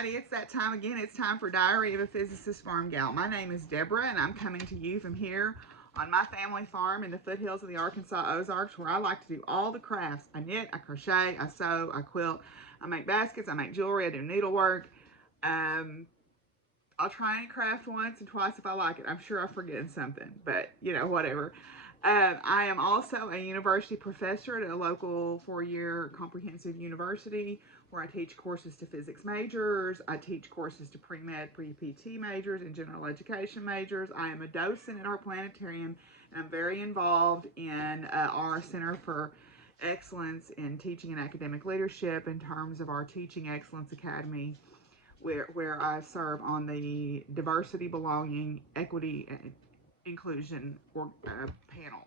everybody, it's that time again. It's time for Diary of a Physicist Farmgal. My name is Deborah, and I'm coming to you from here on my family farm in the foothills of the Arkansas Ozarks, where I like to do all the crafts. I knit, I crochet, I sew, I quilt, I make baskets, I make jewelry, I do needlework. I'll try and craft once and twice if I like it. I'm sure I'm forgetting something, but whatever. I am also a university professor at a local four-year comprehensive university where I teach courses to physics majors. I teach courses to pre-med, pre-PT majors, and general education majors. I am a docent at our planetarium, and I'm very involved in our Center for Excellence in Teaching and Academic Leadership in terms of our Teaching Excellence Academy, where I serve on the Diversity, Belonging, Equity, and Inclusion panel.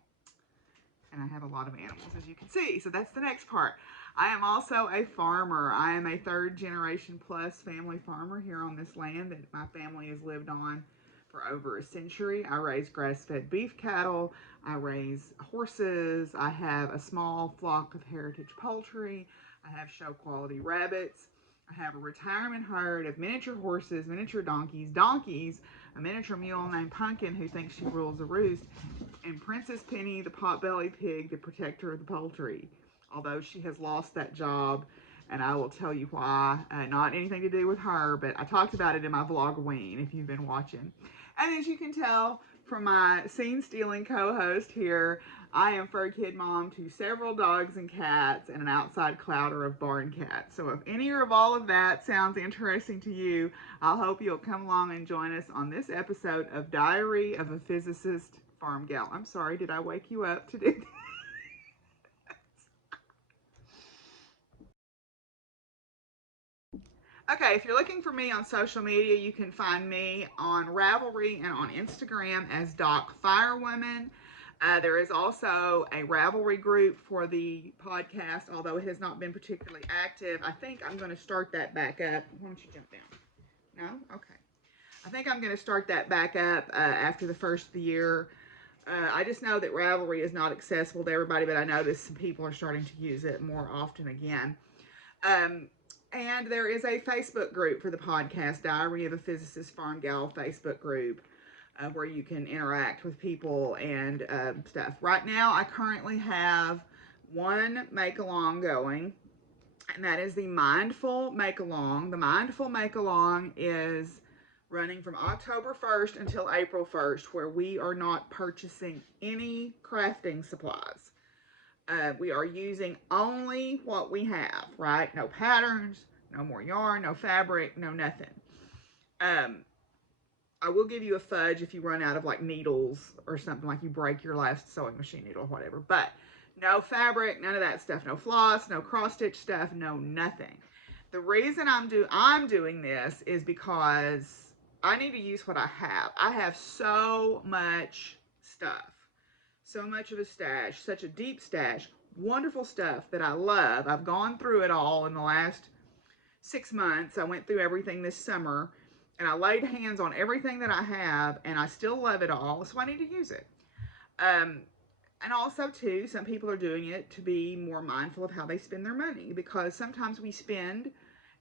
And I have a lot of animals, as you can see. So that's the next part. I am also a farmer. I am a third generation plus family farmer here on this land that my family has lived on for over a century. I raise grass-fed beef cattle. I raise horses. I have a small flock of heritage poultry. I have show quality rabbits. I have a retirement herd of miniature horses, miniature donkeys, a miniature mule named Pumpkin who thinks she rules the roost, and Princess Penny, the pot-bellied pig, the protector of the poultry, although she has lost that job, and I will tell you why. Not anything to do with her, but I talked about it in my vlogween if you've been watching. And as you can tell from my scene-stealing co-host here, I am fur kid mom to several dogs and cats and an outside clouder of barn cats. So if any or of all of that sounds interesting to you, I'll hope you'll come along and join us on this episode of Diary of a Physicist Farmgal. I'm sorry, did I wake you up to do that? Okay, if you're looking for me on social media, you can find me on Ravelry and on Instagram as Doc Firewoman. There is also a Ravelry group for the podcast, although it has not been particularly active. I think I'm going to start that back up. Why don't you jump down? No? Okay. I think I'm going to start that back up after the first of the year. I just know that Ravelry is not accessible to everybody, but I noticed some people are starting to use it more often again. And there is a Facebook group for the podcast, Diary of a Physicist Farmgal Facebook group, where you can interact with people and stuff. Right now, I currently have one Makealong going, and that is the Mindful Makealong. The Mindful Makealong is running from October 1st until April 1st, where we are not purchasing any crafting supplies. We are using only what we have, right? No patterns, no more yarn, no fabric, no nothing. I will give you a fudge if you run out of like needles or something, like you break your last sewing machine needle or whatever, but no fabric, none of that stuff, no floss, no cross stitch stuff, no nothing. The reason I'm doing this is because I need to use what I have. I have so much stuff, so much of a stash, such a deep stash, wonderful stuff that I love. I've gone through it all in the last 6 months. I went through everything this summer, and I laid hands on everything that I have, and I still love it all, so I need to use it. And also, too, some people are doing it to be more mindful of how they spend their money, because sometimes we spend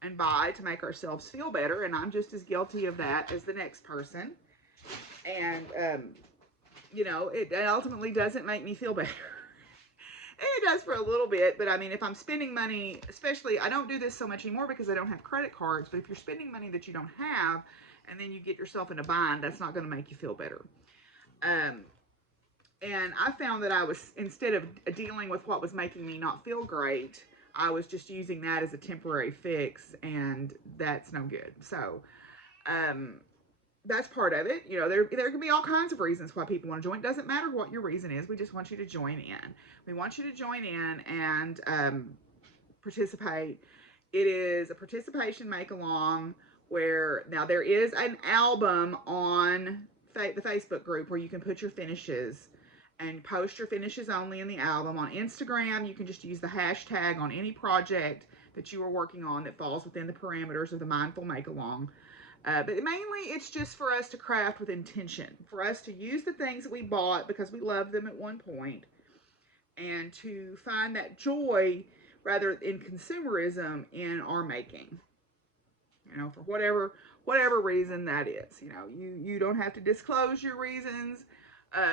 and buy to make ourselves feel better, and I'm just as guilty of that as the next person. And, it ultimately doesn't make me feel better. It does for a little bit, but I mean, if I'm spending money, especially, I don't do this so much anymore because I don't have credit cards, but if you're spending money that you don't have, and then you get yourself in a bind, that's not going to make you feel better. And I found that I was, instead of dealing with what was making me not feel great, I was just using that as a temporary fix, and that's no good. So, that's part of it. There can be all kinds of reasons why people want to join. It doesn't matter what your reason is. We just want you to join in. We want you to join in and participate. It is a participation make-along where, now there is an album on the Facebook group where you can put your finishes and post your finishes only in the album. On Instagram, you can just use the hashtag on any project that you are working on that falls within the parameters of the Mindful Make-Along. But mainly, it's just for us to craft with intention, for us to use the things that we bought because we loved them at one point, and to find that joy, rather in consumerism, in our making. for whatever reason that is. You don't have to disclose your reasons.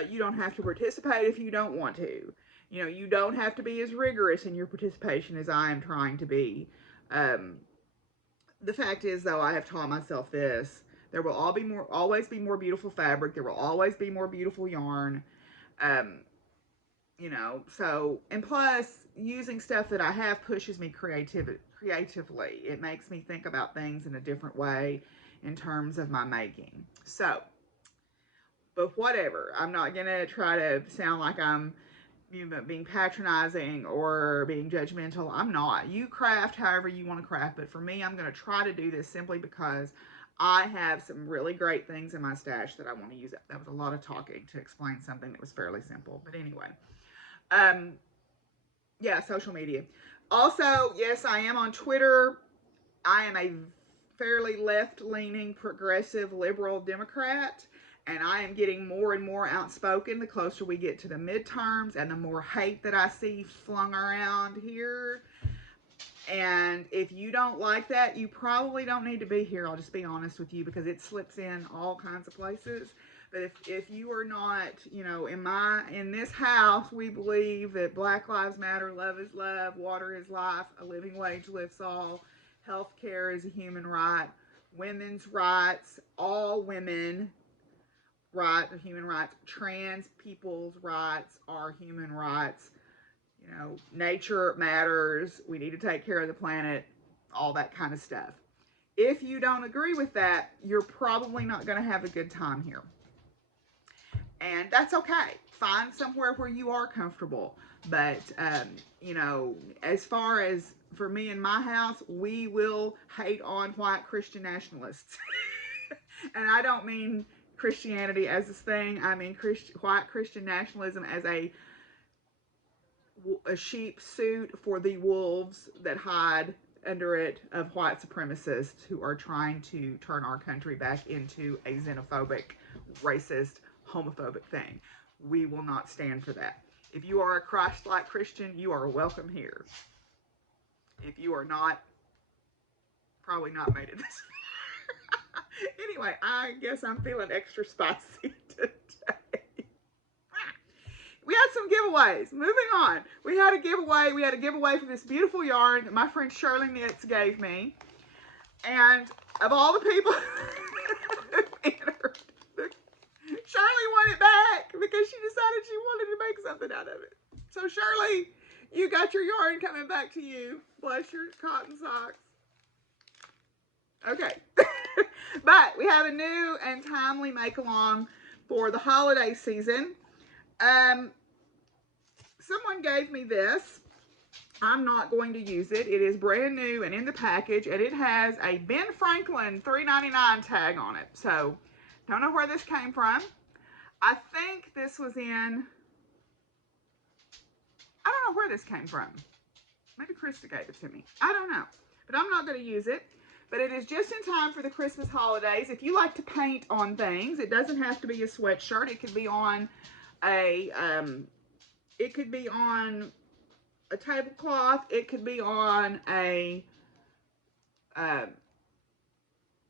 You don't have to participate if you don't want to. You don't have to be as rigorous in your participation as I am trying to be. The fact is, though, I have taught myself this: there will always be more beautiful fabric. There will always be more beautiful yarn. Um, and plus, using stuff that I have pushes me creatively. It makes me think about things in a different way in terms of my making. So, but whatever. I'm not gonna try to sound like I'm being patronizing or being judgmental. I'm not. You craft however you want to craft, but for me, I'm going to try to do this simply because I have some really great things in my stash that I want to use. That was a lot of talking to explain something that was fairly simple, but anyway. um yeah, social media. Also, yes, I am on Twitter. I am a fairly left-leaning, progressive, liberal Democrat, and I am getting more and more outspoken the closer we get to the midterms and the more hate that I see flung around here. And if you don't like that, you probably don't need to be here. I'll just be honest with you, because it slips in all kinds of places. But if you are not, in this house, we believe that Black Lives Matter, love is love, water is life, a living wage lifts all, health care is a human right, women's rights, all women rights are human rights, trans people's rights are human rights, nature matters, we need to take care of the planet, all that kind of stuff. If you don't agree with that, you're probably not going to have a good time here. And that's okay. Find somewhere where you are comfortable. But, as far as for me in my house, we will hate on white Christian nationalists. And I don't mean Christianity as this thing. I mean white Christian nationalism as a sheep suit for the wolves that hide under it of white supremacists who are trying to turn our country back into a xenophobic, racist, homophobic thing. We will not stand for that. If you are a Christ-like Christian, you are welcome here. If you are not, probably not made it this far. Anyway, I guess I'm feeling extra spicy today. We had some giveaways. Moving on. We had a giveaway for this beautiful yarn that my friend Shirley Knits gave me. And of all the people who entered, Shirley won it back because she decided she wanted to make something out of it. So Shirley, you got your yarn coming back to you. Bless your cotton socks. Okay. But we have a new and timely make-along for the holiday season. Someone gave me this. I'm not going to use it. It is brand new and in the package, and it has a Ben Franklin $3.99 tag on it. So, don't know where this came from. I think this was in, I don't know where this came from. Maybe Krista gave it to me. I don't know. But I'm not going to use it. But it is just in time for the Christmas holidays. If you like to paint on things, it doesn't have to be a sweatshirt. It could be on a tablecloth. It could be on a, I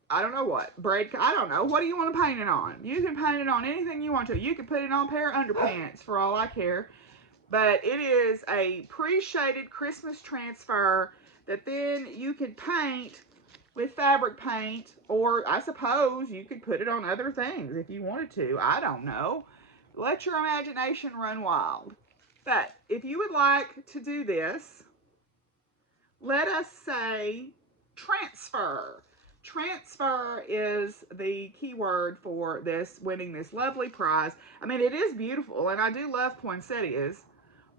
don't know what, bread. I don't know. What do you want to paint it on? You can paint it on anything you want to. You can put it on a pair of underpants for all I care. But it is a pre-shaded Christmas transfer that then you could paint with fabric paint, or I suppose you could put it on other things if you wanted to. I don't know. Let your imagination run wild. But if you would like to do this, let us say transfer. Transfer is the key word for this, winning this lovely prize. I mean, it is beautiful, and I do love poinsettias,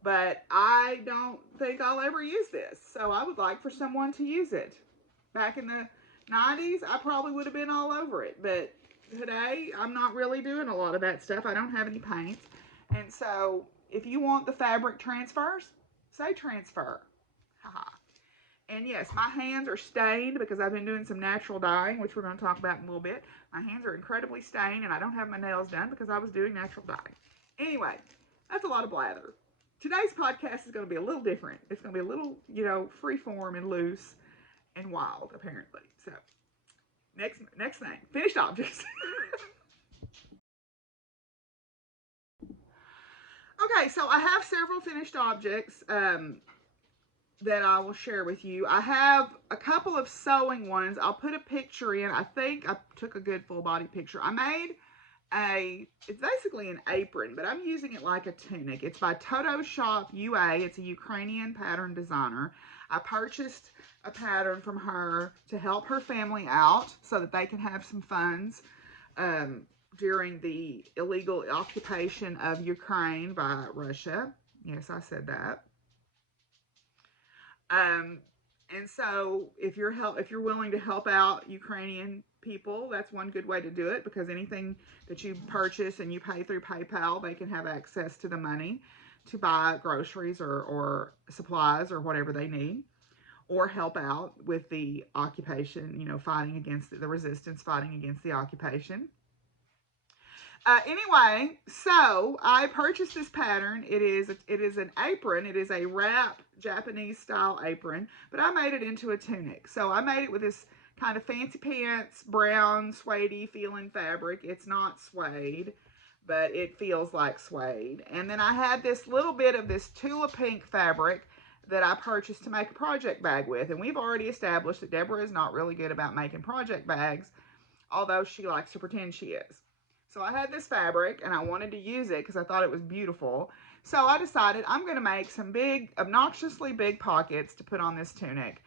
but I don't think I'll ever use this. So I would like for someone to use it. Back in the 90s, I probably would have been all over it, but today, I'm not really doing a lot of that stuff. I don't have any paints. And so, if you want the fabric transfers, say transfer. Haha. And yes, my hands are stained because I've been doing some natural dyeing, which we're going to talk about in a little bit. My hands are incredibly stained, and I don't have my nails done because I was doing natural dyeing. Anyway, that's a lot of blather. Today's podcast is going to be a little different. It's going to be a little, free form and loose and wild, apparently. So, Next thing, finished objects. Okay, so I have several finished objects that I will share with you. I have a couple of sewing ones. I'll put a picture in. I think I took a good full body picture. I made it's basically an apron, but I'm using it like a tunic. It's by Toto Shop UA. It's a Ukrainian pattern designer. I purchased a pattern from her to help her family out so that they can have some funds during the illegal occupation of Ukraine by Russia. Yes, I said that. And so if you're willing to help out Ukrainian people, that's one good way to do it, because anything that you purchase and you pay through PayPal, they can have access to the money to buy groceries or supplies or whatever they need, or help out with the occupation, fighting against the resistance, fighting against the occupation. Anyway, so I purchased this pattern. It is an apron. It is a wrap Japanese style apron, but I made it into a tunic. So I made it with this kind of fancy pants, brown, suede feeling fabric. It's not suede, but it feels like suede. And then I had this little bit of this Tula pink fabric that I purchased to make a project bag with. And we've already established that Deborah is not really good about making project bags, although she likes to pretend she is. So I had this fabric and I wanted to use it because I thought it was beautiful. So I decided I'm going to make some big, obnoxiously big pockets to put on this tunic.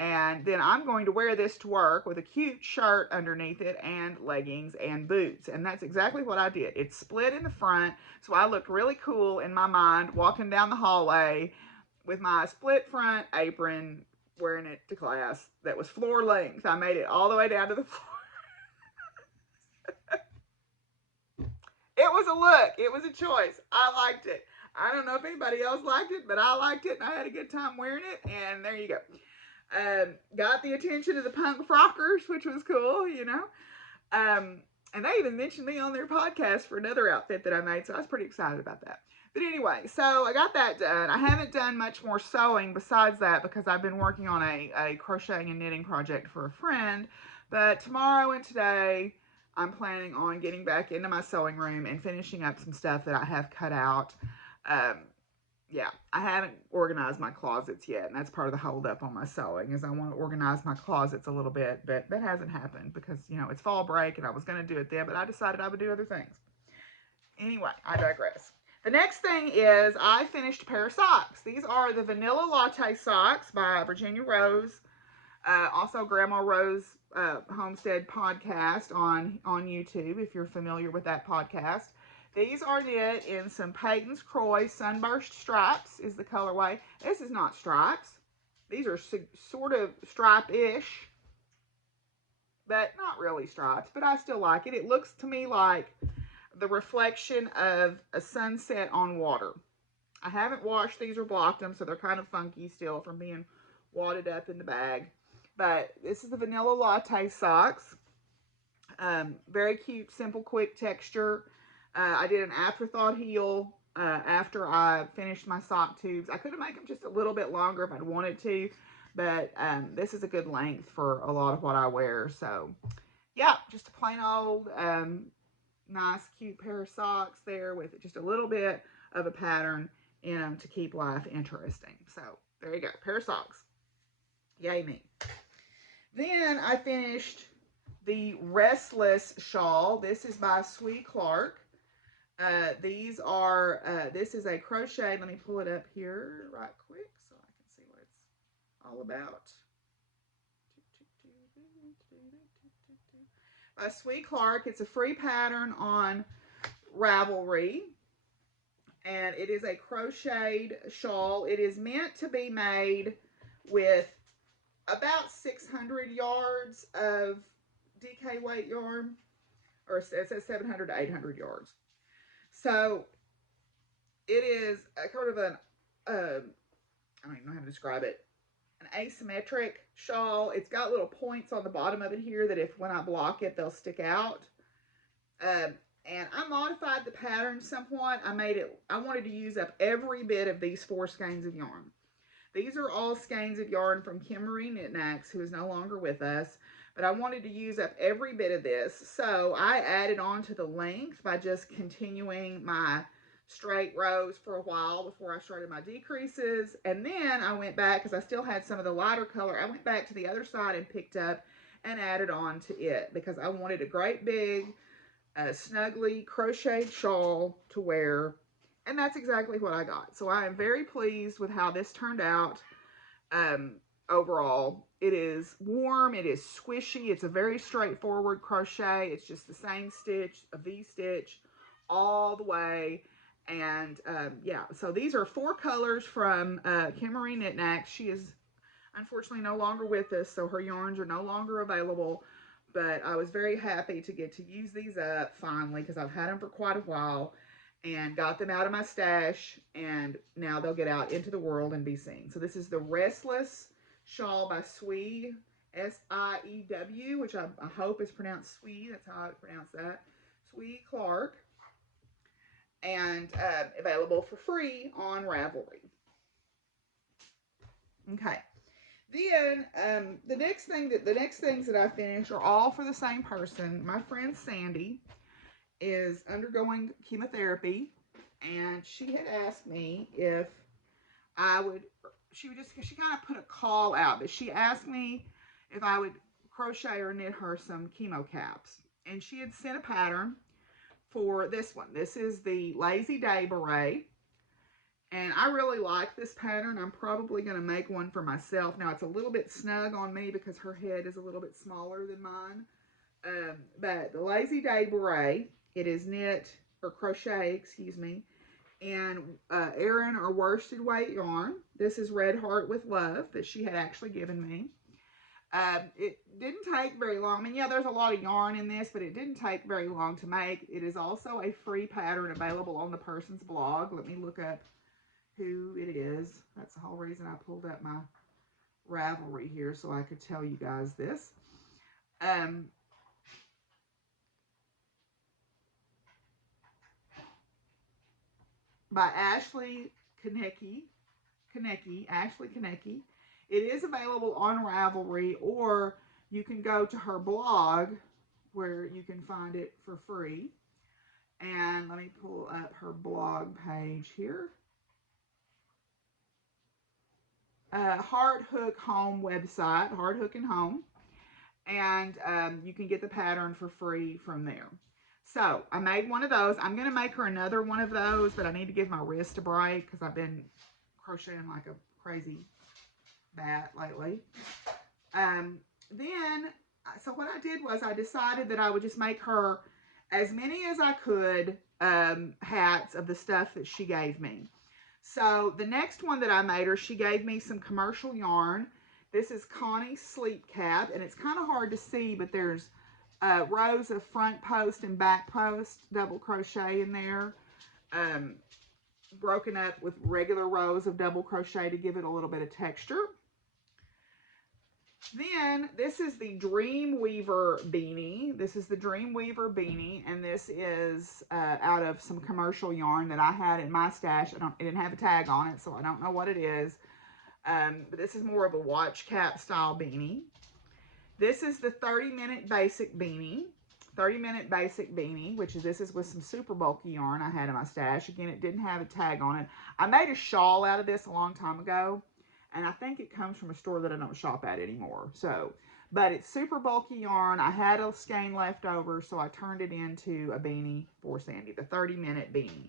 And then I'm going to wear this to work with a cute shirt underneath it and leggings and boots. And that's exactly what I did. It's split in the front, so I looked really cool in my mind walking down the hallway with my split front apron, wearing it to class that was floor length. I made it all the way down to the floor. It was a look. It was a choice. I liked it. I don't know if anybody else liked it, but I liked it, and I had a good time wearing it, and there you go. Got the attention of the punk frockers, which was cool, and they even mentioned me on their podcast for another outfit that I made, so I was pretty excited about that. But anyway, so I got that done. I haven't done much more sewing besides that because I've been working on a crocheting and knitting project for a friend, but tomorrow and today I'm planning on getting back into my sewing room and finishing up some stuff that I have cut out. Yeah, I haven't organized my closets yet, and that's part of the holdup on my sewing, is I want to organize my closets a little bit, but that hasn't happened because, it's fall break, and I was going to do it then, but I decided I would do other things. Anyway, I digress. The next thing is I finished a pair of socks. These are the Vanilla Latte socks by Virginia Rose, also Grandma Rose Homestead podcast on YouTube, if you're familiar with that podcast. These are knit in some Peyton's Croy Sunburst Stripes is the colorway. This is not stripes. These are sort of stripe-ish, but not really stripes, but I still like it. It looks to me like the reflection of a sunset on water. I haven't washed these or blocked them, so they're kind of funky still from being wadded up in the bag. But this is the Vanilla Latte socks. Very cute, simple, quick texture. I did an afterthought heel after I finished my sock tubes. I could have made them just a little bit longer if I'd wanted to, but this is a good length for a lot of what I wear. So, yeah, just a plain old, nice, cute pair of socks there with just a little bit of a pattern in them to keep life interesting. So, there you go, pair of socks. Yay me. Then I finished the Restless Shawl. This is by Sweet Clark. This is a crochet. Let me pull it up here right quick so I can see what it's all about. By Sweet Clark. It's a free pattern on Ravelry. And it is a crocheted shawl. It is meant to be made with about 600 yards of DK weight yarn, or it says 700 to 800 yards. So it is a kind of an, I don't even know how to describe it, an asymmetric shawl. It's got little points on the bottom of it here that when I block it, they'll stick out. And I modified the pattern somewhat. I wanted to use up every bit of these 4 skeins of yarn. These are all skeins of yarn from Kim Marie Knickknacks, who is no longer with us, but I wanted to use up every bit of this. So I added on to the length by just continuing my straight rows for a while before I started my decreases. And then I went back, because I still had some of the lighter color, I went back to the other side and picked up and added on to it, because I wanted a great big snuggly crocheted shawl to wear. And that's exactly what I got. So I am very pleased with how this turned out. um, Overall, it is warm, it is squishy, it's a very straightforward crochet. It's just the same stitch, a V-stitch all the way. And yeah, so these are 4 colors from Kim Marie Knickknacks. She is unfortunately no longer with us, so her yarns are no longer available. But I was very happy to get to use these up finally, because I've had them for quite a while and got them out of my stash, and now they'll get out into the world and be seen. So this is the Restless Shawl by Swee, S-I-E-W, which I hope is pronounced Swee. That's how I pronounce that. Swee Clark. And available for free on Ravelry. Okay. Then the next things that I finished are all for the same person. My friend Sandy is undergoing chemotherapy, and she had asked me if I would. She kind of put a call out, but she asked me if I would crochet or knit her some chemo caps, and she had sent a pattern for this one. This is the Lazy Day Beret. And I really like this pattern. I'm probably going to make one for myself. Now, it's a little bit snug on me because her head is a little bit smaller than mine. But the Lazy Day Beret, it is knit, or crochet, excuse me, and Aran or worsted weight yarn. This is Red Heart with Love that she had actually given me. It didn't take very long. I mean, yeah, there's a lot of yarn in this, but it didn't take very long to make. It is also a free pattern available on the person's blog. Let me look up who it is. That's the whole reason I pulled up my Ravelry here, so I could tell you guys this. By Ashley Konecki. Ashley Konecki. It is available on Ravelry, or you can go to her blog where you can find it for free. And let me pull up her blog page here. Heart Hook Home website, Heart Hook and Home. And you can get the pattern for free from there. So I made one of those. I'm going to make her another one of those, but I need to give my wrist a break because I've been crocheting like a crazy bat lately. So what I did was I decided that I would just make her as many as I could hats of the stuff that she gave me. So the next one that I made her, she gave me some commercial yarn. This is Connie's Sleep Cap, and it's kind of hard to see, but there's rows of front post and back post double crochet in there, broken up with regular rows of double crochet to give it a little bit of texture. Then this is the Dreamweaver beanie. This is the Dreamweaver beanie, and this is out of some commercial yarn that I had in my stash. It didn't have a tag on it, so I don't know what it is. But this is more of a watch cap style beanie. This is the 30-minute basic beanie. 30-minute basic beanie, which is, this is with some super bulky yarn I had in my stash. Again, it didn't have a tag on it. I made a shawl out of this a long time ago, and I think it comes from a store that I don't shop at anymore. So, but it's super bulky yarn. I had a skein left over, so I turned it into a beanie for Sandy, the 30-minute beanie.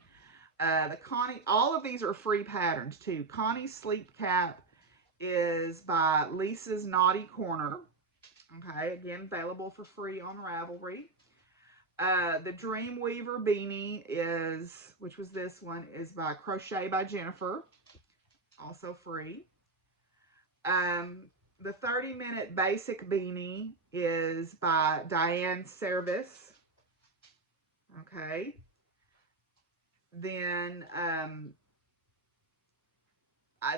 The Connie, all of these are free patterns too. Connie's Sleep Cap is by Lisa's Naughty Corner. Okay, again, available for free on Ravelry. The Dreamweaver beanie is, which was this one, is by Crochet by Jennifer. Also free. The 30-minute basic beanie is by Diane Service. Okay. Then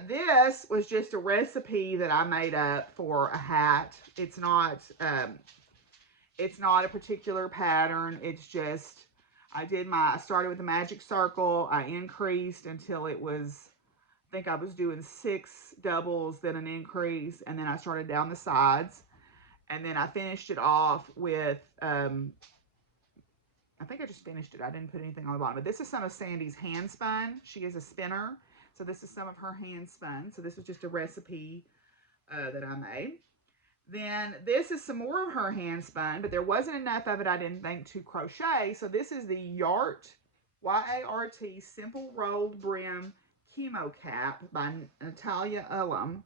this was just a recipe that I made up for a hat. It's not a particular pattern. It's just, I started with the magic circle. I increased until it was, I think I was doing 6 doubles, then an increase, and then I started down the sides. And then I finished it off with, I think I just finished it. I didn't put anything on the bottom. But this is some of Sandy's hand spun. She is a spinner. So this is some of her hand spun. So this was just a recipe that I made. Then this is some more of her hand spun, but there wasn't enough of it, I didn't think, to crochet. So this is the Yart, Y-A-R-T, Simple Rolled Brim Chemo Cap by Natalia Elam.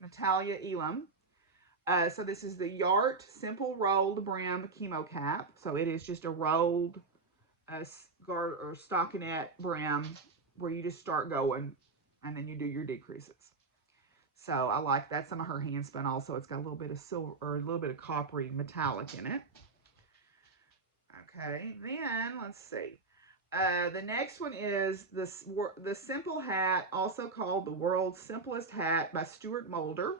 Natalia Elam. So this is the Yart Simple Rolled Brim Chemo Cap. So it is just a rolled or stockinette brim where you just start going and then you do your decreases. So I like that. Some of her hand spun also. It's got a little bit of silver or a little bit of coppery metallic in it. Okay, then let's see. The next one is the Simple Hat, also called the World's Simplest Hat by Stuart Mulder.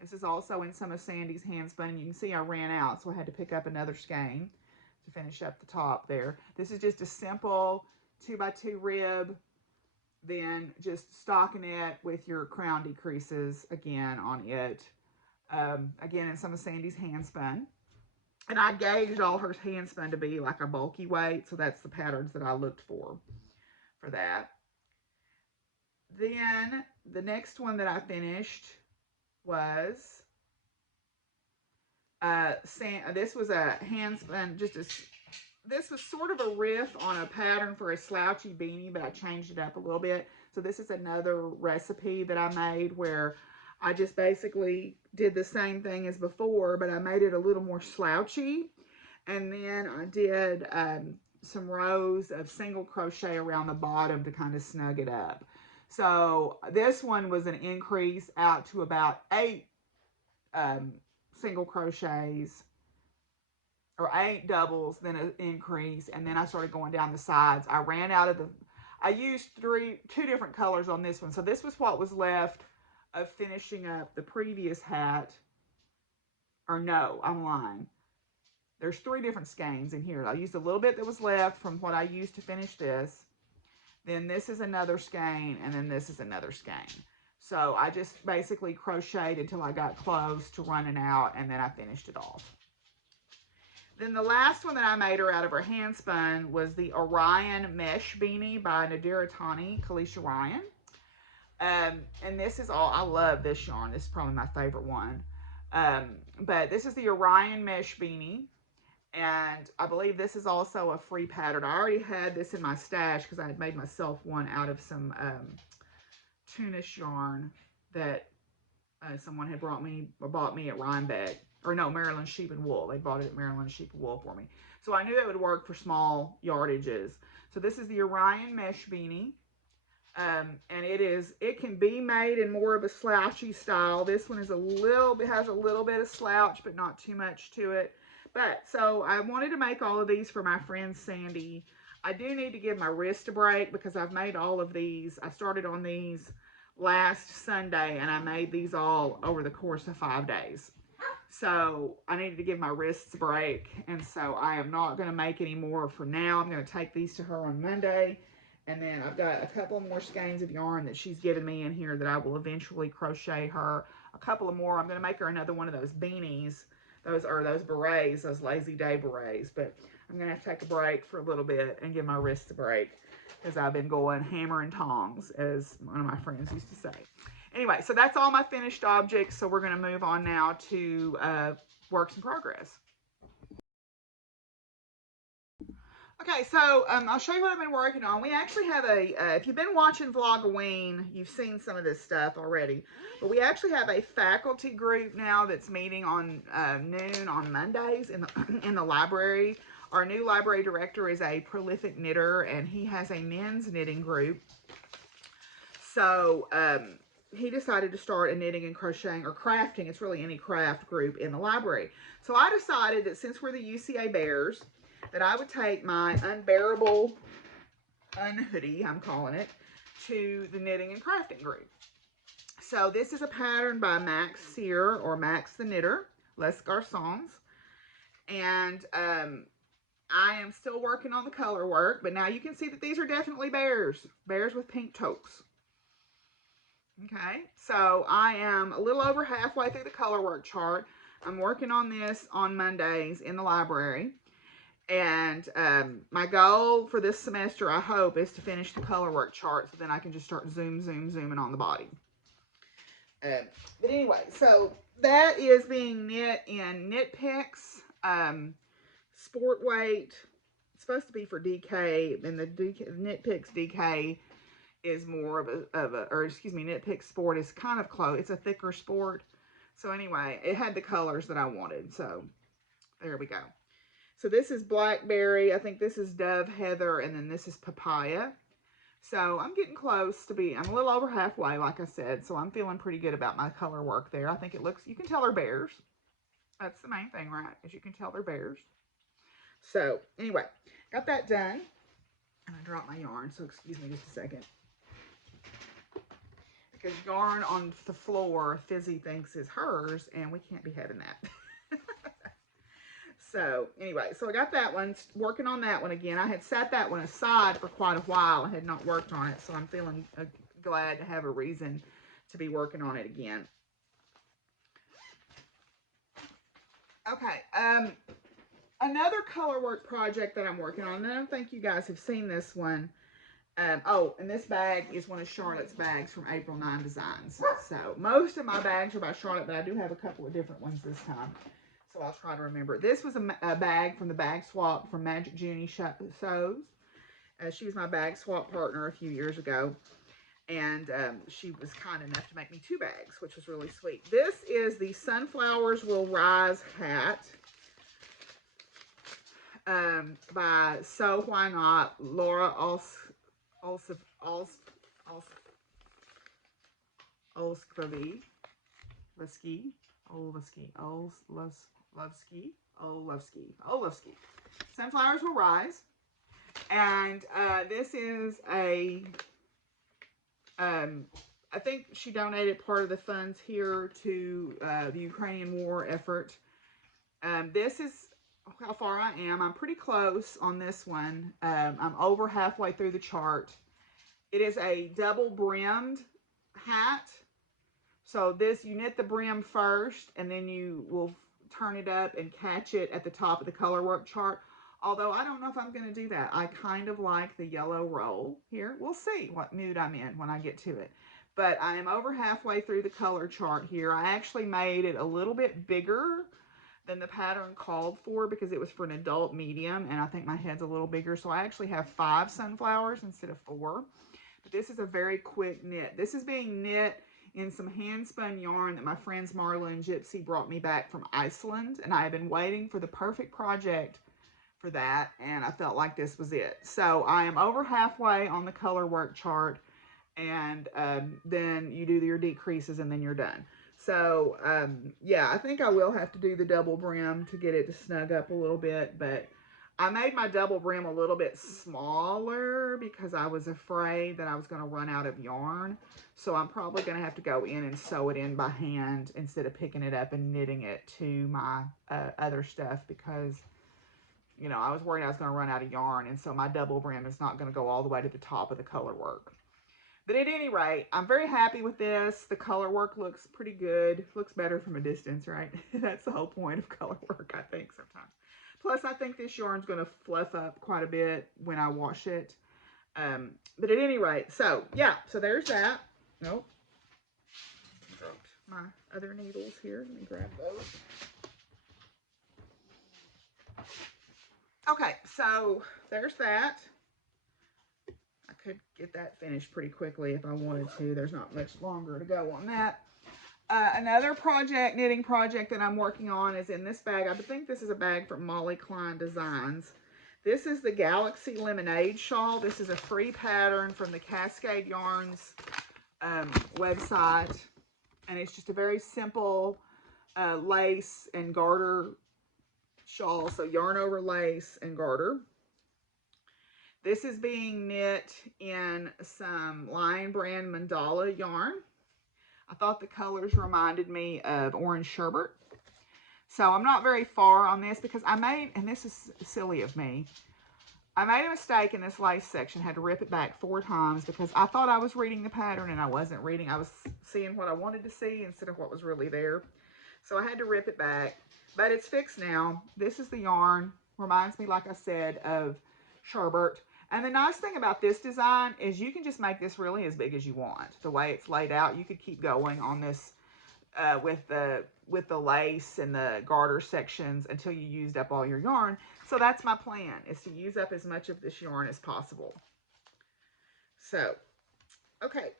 This is also in some of Sandy's hand spun. You can see I ran out, so I had to pick up another skein to finish up the top there. This is just a simple 2x2 rib, then just stockinette with your crown decreases again on it. Again, in some of Sandy's hand spun. And I gauged all her hand spun to be like a bulky weight, so that's the patterns that I looked for that. Then the next one that I finished was this was a hand spun, this was sort of a riff on a pattern for a slouchy beanie, but I changed it up a little bit. So this is another recipe that I made where I just basically did the same thing as before, but I made it a little more slouchy. And then I did some rows of single crochet around the bottom to kind of snug it up. So this one was an increase out to about 8 single crochets, or 8 doubles, then an increase, and then I started going down the sides. I ran out of I used 2 different colors on this one. So this was what was left of finishing up the previous hat. Or no, I'm lying. There's 3 different skeins in here. I used a little bit that was left from what I used to finish this. Then this is another skein, and then this is another skein. So I just basically crocheted until I got close to running out, and then I finished it off. Then the last one that I made her out of her hand spun was the Orion Mesh Beanie by Nadira Tani, Kalisha Ryan. And this is all, I love this yarn. This is probably my favorite one. But this is the Orion Mesh Beanie. And I believe this is also a free pattern. I already had this in my stash because I had made myself one out of some Tunis yarn that someone had bought me at Rhinebeck. Or no, Maryland Sheep and Wool. They bought it at Maryland Sheep and Wool for me. So I knew it would work for small yardages. So this is the Orion Mesh Beanie. And it can be made in more of a slouchy style. This one is has a little bit of slouch, but not too much to it. But so I wanted to make all of these for my friend Sandy. I do need to give my wrist a break because I've made all of these. I started on these last Sunday and I made these all over the course of 5 days. So I needed to give my wrists a break, and so I am not going to make any more for now. I'm going to take these to her on Monday, and then I've got a couple more skeins of yarn that she's given me in here that I will eventually crochet her. A couple of more. I'm going to make her another one of those beanies, those berets, those lazy day berets, but I'm going to have to take a break for a little bit and give my wrists a break because I've been going hammer and tongs, as one of my friends used to say. Anyway, so that's all my finished objects. So we're going to move on now to works in progress. Okay, so I'll show you what I've been working on. We actually have if you've been watching Vlogoween, you've seen some of this stuff already. But we actually have a faculty group now that's meeting on noon on Mondays in the library. Our new library director is a prolific knitter, and he has a men's knitting group. So he decided to start a knitting and crocheting or crafting. It's really any craft group in the library. So I decided that since we're the UCA Bears, that I would take my unbearable unhoodie, I'm calling it, to the knitting and crafting group. So this is a pattern by Max Sear or Max the Knitter, Les Garçons. And I am still working on the color work, but now you can see that these are definitely bears with pink toques. Okay, so I am a little over halfway through the color work chart. I'm working on this on Mondays in the library. And my goal for this semester, I hope, is to finish the color work chart so then I can just start zooming on the body. But anyway, so that is being knit in Knit Picks, sport weight. It's supposed to be for DK, and the Knit Picks DK is more or excuse me, Knit Picks Sport is kind of close. It's a thicker sport. So anyway, it had the colors that I wanted. So there we go. So this is blackberry. I think this is dove heather, and then this is papaya. So I'm getting close to I'm a little over halfway, like I said. So I'm feeling pretty good about my color work there. I think it looks, you can tell they're bears. That's the main thing, right? As you can tell they're bears. So anyway, got that done. And I dropped my yarn, so excuse me just a second. Because yarn on the floor, Fizzy thinks is hers, and we can't be having that. So anyway, so I got that one, working on that one again. I had set that one aside for quite a while. I had not worked on it, so I'm feeling glad to have a reason to be working on it again. Okay, another color work project that I'm working on, and I don't think you guys have seen this one. Oh, and this bag is one of Charlotte's bags from April 9 Designs. So most of my bags are by Charlotte, but I do have a couple of different ones this time. So I'll try to remember. This was a bag from the bag swap from Magic Junie Sews. She was my bag swap partner a few years ago. And she was kind enough to make me 2 bags, which was really sweet. This is the Sunflowers Will Rise hat by So Why Not, Laura Olskvavy. Olevsky. Sunflowers Will Rise. And this is I think she donated part of the funds here to the Ukrainian war effort. This is how far I am. I'm pretty close on this one. I'm over halfway through the chart. It is a double brimmed hat. So this, you knit the brim first, and then you will turn it up and catch it at the top of the color work chart. Although I don't know if I'm going to do that. I kind of like the yellow roll here. We'll see what mood I'm in when I get to it. But I am over halfway through the color chart here. I actually made it a little bit bigger than the pattern called for because it was for an adult medium, and I think my head's a little bigger. So I actually have 5 sunflowers instead of 4. But this is a very quick knit. This is being knit in some hand spun yarn that my friends Marla and Gypsy brought me back from Iceland, and I have been waiting for the perfect project for that, and I felt like this was it. So I am over halfway on the color work chart, and then you do your decreases and then you're done. So yeah, I think I will have to do the double brim to get it to snug up a little bit, but I made my double brim a little bit smaller because I was afraid that I was going to run out of yarn. So I'm probably going to have to go in and sew it in by hand instead of picking it up and knitting it to my other stuff because, you know, I was worried I was going to run out of yarn. And so my double brim is not going to go all the way to the top of the color work. But at any rate, I'm very happy with this. The color work looks pretty good. Looks better from a distance, right? That's the whole point of color work, I think, sometimes. Plus, I think this yarn's going to fluff up quite a bit when I wash it. But at any rate, so, yeah. So there's that. Nope. Dropped my other needles here. Let me grab those. Okay, so there's that. I could get that finished pretty quickly if I wanted to. There's not much longer to go on that. Another knitting project that I'm working on is in this bag. I think this is a bag from Molly Klein Designs. This is the Galaxy Lemonade Shawl. This is a free pattern from the Cascade Yarns website. And it's just a very simple lace and garter shawl. So yarn over lace and garter. This is being knit in some Lion Brand Mandala yarn. I thought the colors reminded me of Orange Sherbet. So I'm not very far on this because I made, and this is silly of me, I made a mistake in this lace section, had to rip it back 4 times because I thought I was reading the pattern and I wasn't reading. I was seeing what I wanted to see instead of what was really there. So I had to rip it back, but it's fixed now. This is the yarn. Reminds me, like I said, of Sherbert. And the nice thing about this design is you can just make this really as big as you want. The way it's laid out, you could keep going on this with the lace and the garter sections until you used up all your yarn. So that's my plan, is to use up as much of this yarn as possible. So, okay.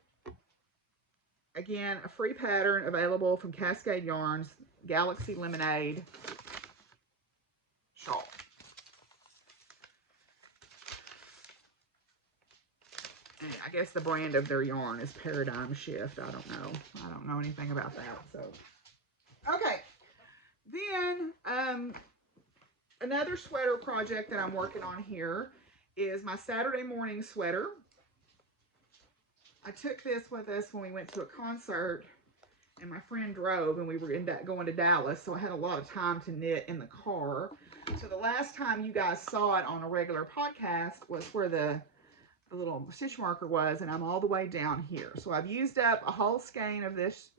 Again, a free pattern available from Cascade Yarns, Galaxy Lemonade Shawl. And I guess the brand of their yarn is Paradigm Shift. I don't know. I don't know anything about that. So, okay. Then, another sweater project that I'm working on here is my Saturday morning sweater. I took this with us when we went to a concert, and my friend drove, and we were going to Dallas, so I had a lot of time to knit in the car. So the last time you guys saw it on a regular podcast was where the little stitch marker was, and I'm all the way down here. So I've used up a whole skein of this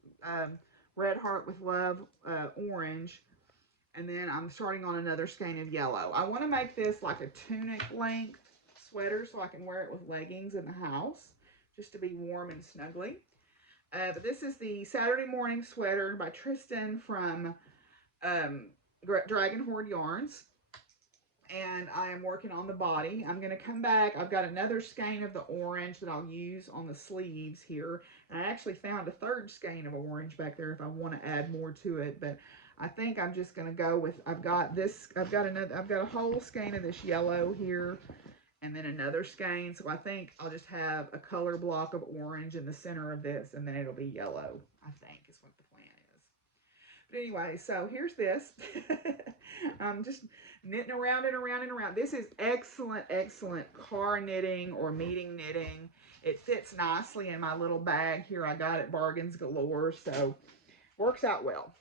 Red Heart with Love orange, and then I'm starting on another skein of yellow. I want to make this like a tunic length sweater so I can wear it with leggings in the house, just to be warm and snuggly. But this is the Saturday morning sweater by Tristan from Dragon Horde Yarns. And I am working on the body. I'm going to come back. I've got another skein of the orange that I'll use on the sleeves here. And I actually found a third skein of orange back there if I want to add more to it. But I think I'm just going to go with, I've got a whole skein of this yellow here, and then another skein. So I think I'll just have a color block of orange in the center of this, and then it'll be yellow, I think is what the plan is. But anyway, so here's this. I'm just knitting around and around and around. This is excellent, excellent car knitting or meeting knitting. It fits nicely in my little bag here. I got it bargains galore, so works out well.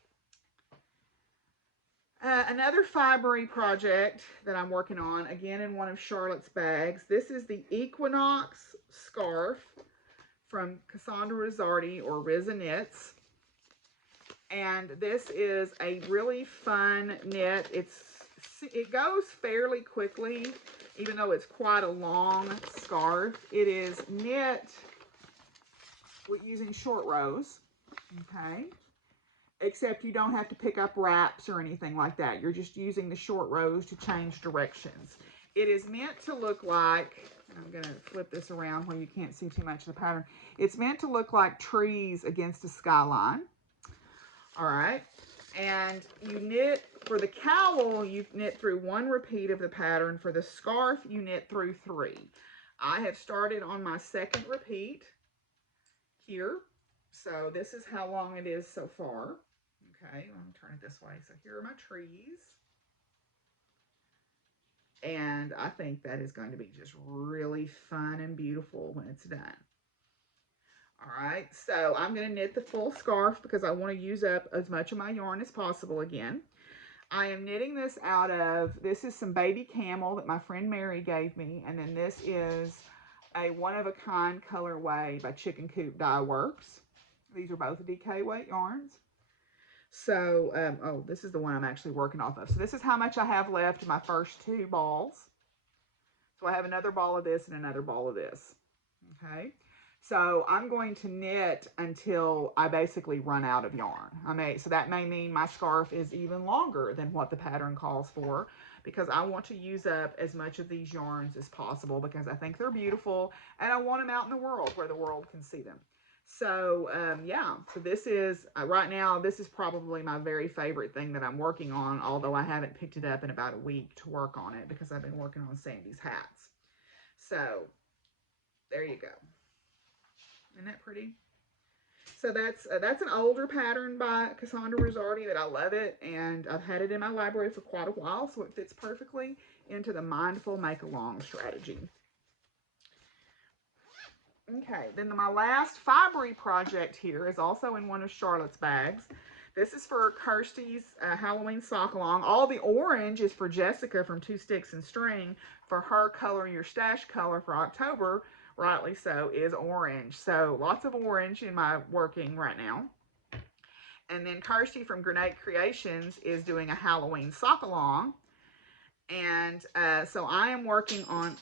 Another fibery project that I'm working on, again in one of Charlotte's bags. This is the Equinox Scarf from Cassandra Rizzardi, or Rizza Knits. And this is a really fun knit. It goes fairly quickly, even though it's quite a long scarf. It is knit using short rows, okay? Except you don't have to pick up wraps or anything like that. You're just using the short rows to change directions. It is meant to look like, I'm going to flip this around where you can't see too much of the pattern. It's meant to look like trees against a skyline. All right. And you knit, for the cowl, you knit through 1 repeat of the pattern. For the scarf, you knit through 3. I have started on my 2nd repeat here. So this is how long it is so far. Okay, let me turn it this way. So here are my trees. And I think that is going to be just really fun and beautiful when it's done. All right, so I'm going to knit the full scarf because I want to use up as much of my yarn as possible again. I am knitting this out of, this is some baby camel that my friend Mary gave me. And then this is a one-of-a-kind colorway by Chicken Coop Dye Works. These are both DK weight yarns. So, oh, this is the one I'm actually working off of. So this is how much I have left in my first 2 balls. So I have another ball of this and another ball of this. Okay. So I'm going to knit until I basically run out of yarn. So that may mean my scarf is even longer than what the pattern calls for, because I want to use up as much of these yarns as possible because I think they're beautiful and I want them out in the world where the world can see them. So, yeah, so this is, right now, this is probably my very favorite thing that I'm working on, although I haven't picked it up in about a week to work on it because I've been working on Sandy's hats. So, there you go. Isn't that pretty? So that's an older pattern by Cassandra Rizzardi that I love it, and I've had it in my library for quite a while, so it fits perfectly into the mindful make-along strategy. Okay, then my last fibery project here is also in one of Charlotte's bags. This is for Kirsty's Halloween sock along. All the orange is for Jessica from Two Sticks and String. For her color, your stash color for October, rightly so, is orange. So lots of orange in my working right now. And then Kirsty from Grenade Creations is doing a Halloween sock along. And so I am working on,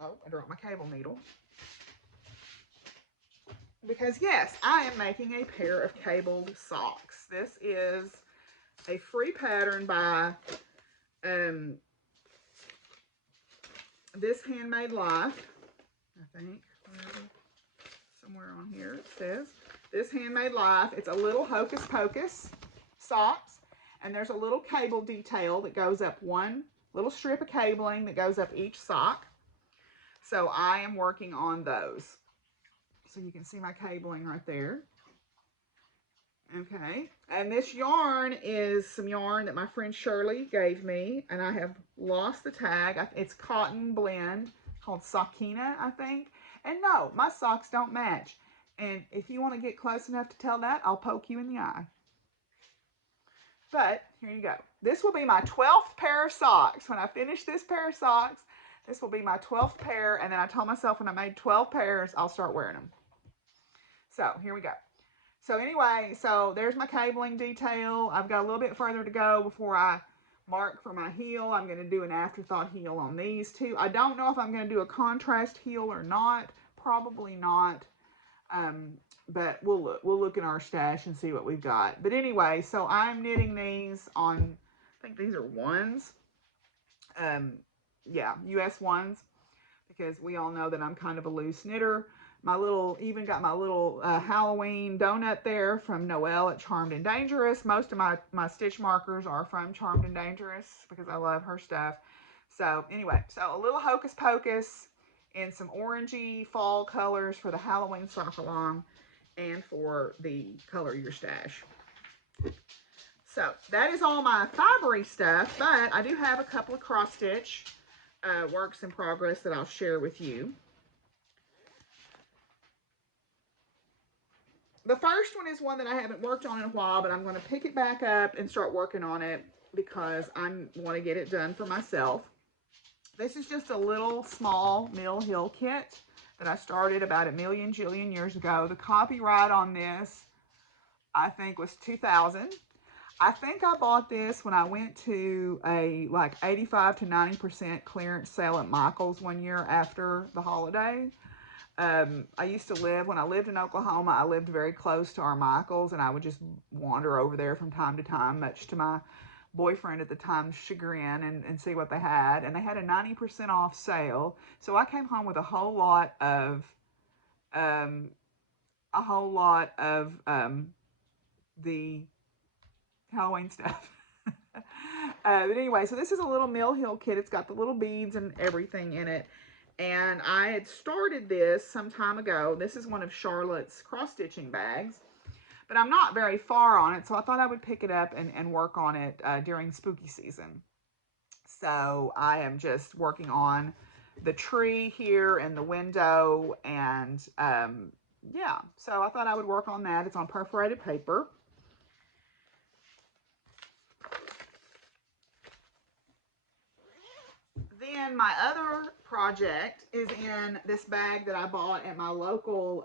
oh, I dropped my cable needle. Because yes, I am making a pair of cabled socks. This is a free pattern by This Handmade Life, I think, somewhere on here it says. This Handmade Life. It's a little hocus pocus socks, and there's a little cable detail that goes up, one little strip of cabling that goes up each sock. So I am working on those. So you can see my cabling right there. Okay, and this yarn is some yarn that my friend Shirley gave me, and I have lost the tag. It's cotton blend called Sakina, I think. And no, my socks don't match. And if you want to get close enough to tell that, I'll poke you in the eye. But here you go. This will be my 12th pair of socks. When I finish this pair of socks, this will be my 12th pair. And then I told myself when I made 12 pairs, I'll start wearing them. So here we go. So anyway, so there's my cabling detail. I've got a little bit further to go before I mark for my heel. I'm going to do an afterthought heel on these two. I don't know if I'm going to do a contrast heel or not. Probably not. But we'll look. We'll look in our stash and see what we've got. But anyway, so I'm knitting these on, I think these are ones. Yeah, US ones, because we all know that I'm kind of a loose knitter. Even got my little Halloween donut there from Noelle at Charmed and Dangerous. Most of my stitch markers are from Charmed and Dangerous because I love her stuff. So anyway, so a little hocus pocus in some orangey fall colors for the Halloween sock along and for the color your stash. So that is all my fibery stuff, but I do have a couple of cross stitch works in progress that I'll share with you. The first one is one that I haven't worked on in a while, but I'm going to pick it back up and start working on it because I want to get it done for myself. This is just a little small Mill Hill kit that I started about a million jillion years ago. The copyright on this, I think, was 2000. I think I bought this when I went to a like 85 to 90% clearance sale at Michael's one year after the holiday. I used to live, when I lived in Oklahoma, I lived very close to our Michael's, and I would just wander over there from time to time, much to my boyfriend at the time's chagrin, and see what they had. And they had a 90% off sale. So I came home with a whole lot of the Halloween stuff. But anyway, so this is a little Mill Hill kit. It's got the little beads and everything in it. And I had started this some time ago. This is one of Charlotte's cross-stitching bags. But I'm not very far on it, so I thought I would pick it up and work on it during spooky season. So I am just working on the tree here and the window. And yeah, so I thought I would work on that. It's on perforated paper. Then my other project is in this bag that I bought at my local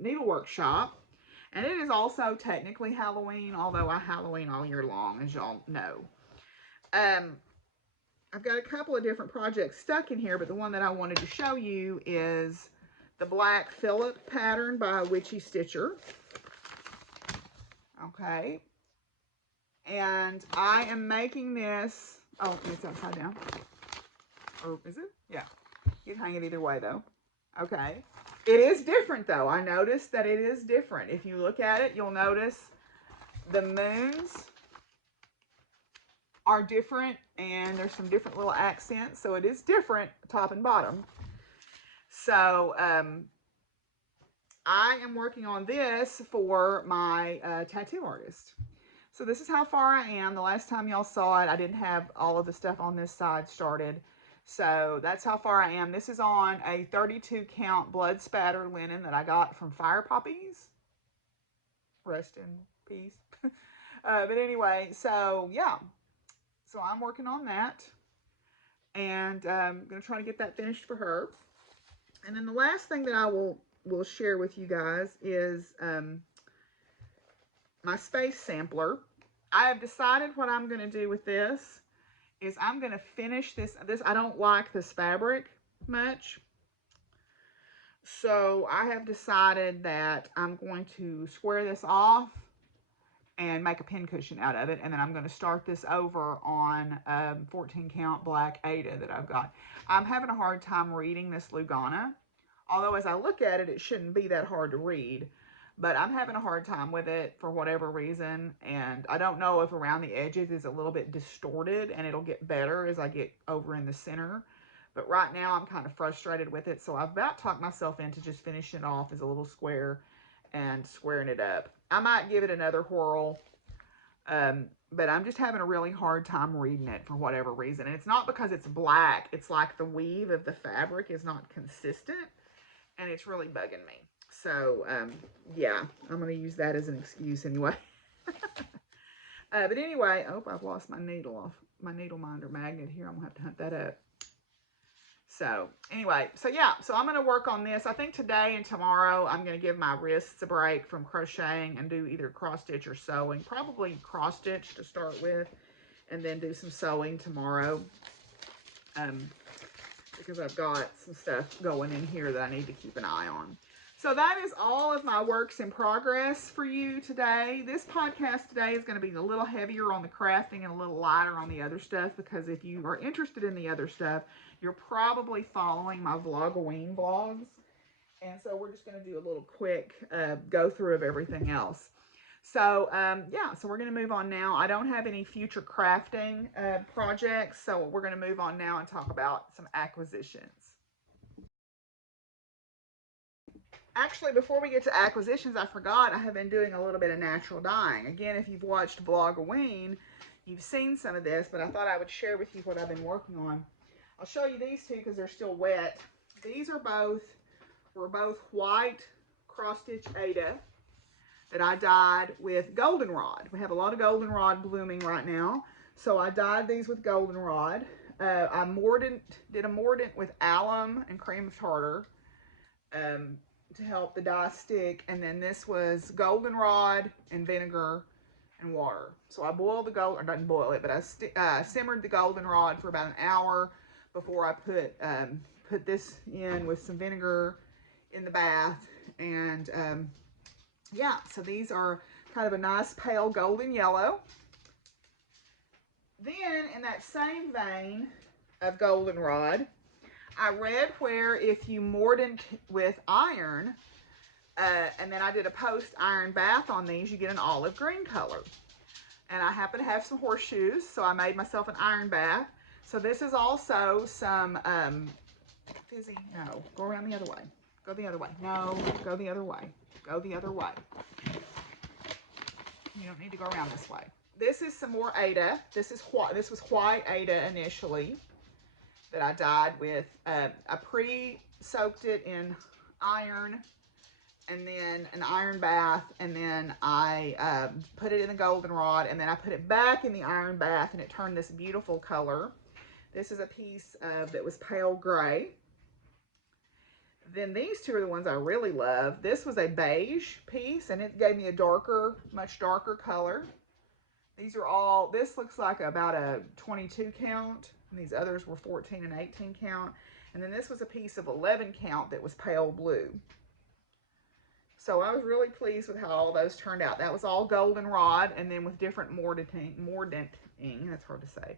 needlework shop. And it is also technically Halloween, although I Halloween all year long, as y'all know. I've got a couple of different projects stuck in here, but the one that I wanted to show you is the Black Phillip pattern by Witchy Stitcher. Okay. And I am making this, oh, it's upside down. Or is it? Yeah. You can hang it either way, though. Okay. It is different, though. I noticed that it is different. If you look at it, you'll notice the moons are different, and there's some different little accents. So it is different, top and bottom. So I am working on this for my tattoo artist. So this is how far I am. The last time y'all saw it, I didn't have all of the stuff on this side started. So that's how far I am. This is on a 32 count blood spatter linen that I got from Fire Poppies. Rest in peace. But anyway, so yeah, so I'm working on that, and I'm gonna try to get that finished for her. And then the last thing that I will share with you guys is my space sampler. I have decided what I'm going to do with this is I'm going to finish this. I don't like this fabric much. So I have decided that I'm going to square this off and make a pin cushion out of it. And then I'm going to start this over on 14 count black Aida that I've got. I'm having a hard time reading this Lugana. Although as I look at it, it shouldn't be that hard to read. But I'm having a hard time with it for whatever reason. And I don't know if around the edges is a little bit distorted, and it'll get better as I get over in the center. But right now I'm kind of frustrated with it. So I've about talked myself into just finishing it off as a little square and squaring it up. I might give it another whirl. But I'm just having a really hard time reading it for whatever reason. And it's not because it's black. It's like the weave of the fabric is not consistent. And it's really bugging me. So, yeah, I'm going to use that as an excuse anyway. But anyway, oh, I've lost my needle off. My needle minder magnet here. I'm going to have to hunt that up. So, anyway, so yeah, so I'm going to work on this. I think today and tomorrow I'm going to give my wrists a break from crocheting and do either cross stitch or sewing. Probably cross stitch to start with, and then do some sewing tomorrow. Because I've got some stuff going in here that I need to keep an eye on. So that is all of my works in progress for you today. This podcast today is going to be a little heavier on the crafting and a little lighter on the other stuff, because if you are interested in the other stuff, you're probably following my Vlogoween vlogs. And so we're just going to do a little quick go through of everything else. So, yeah, so we're going to move on now. I don't have any future crafting projects, so we're going to move on now and talk about some acquisitions. Actually, before we get to acquisitions, I forgot I have been doing a little bit of natural dyeing. Again, if you've watched Vlogoween, you've seen some of this, but I thought I would share with you what I've been working on. I'll show you these two because they're still wet. These were both white cross-stitch Aida that I dyed with goldenrod. We have a lot of goldenrod blooming right now, so I dyed these with goldenrod. I did a mordant with alum and cream of tartar to help the dye stick, and then this was goldenrod and vinegar and water. So I boiled the I didn't boil it, but I simmered the goldenrod for about an hour before I put this in with some vinegar in the bath. And yeah, so these are kind of a nice pale golden yellow. Then in that same vein of goldenrod, I read where if you mordant with iron, and then I did a post iron bath on these, you get an olive green color. And I happen to have some horseshoes, so I made myself an iron bath. So this is also some fizzy. No, go around the other way. Go the other way. No, go the other way. Go the other way. You don't need to go around this way. This is some more Aida. This was white Aida initially that I dyed with. I pre-soaked it in iron, and then an iron bath, and then I put it in the goldenrod, and then I put it back in the iron bath, and it turned this beautiful color. This is a piece that was pale gray. Then these two are the ones I really love. This was a beige piece, and it gave me a darker, much darker color. These are all, this looks like about a 22 count, and these others were 14 and 18 count. And then this was a piece of 11 count that was pale blue. So I was really pleased with how all those turned out. That was all goldenrod, and then with different mordanting, that's hard to say.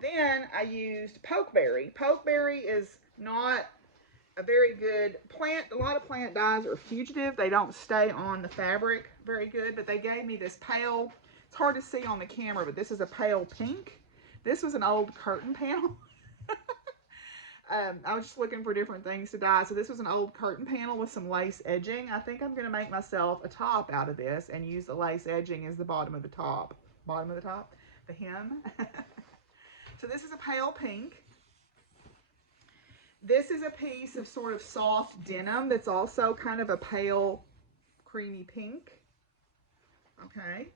Then I used pokeberry. Pokeberry is not a very good plant. A lot of plant dyes are fugitive. They don't stay on the fabric very good, but they gave me this pale, it's hard to see on the camera, but this is a pale pink. This was an old curtain panel. I was just looking for different things to dye. So this was an old curtain panel with some lace edging. I think I'm going to make myself a top out of this and use the lace edging as the bottom of the top. Bottom of the top? The hem. So this is a pale pink. This is a piece of sort of soft denim that's also kind of a pale creamy pink. Okay.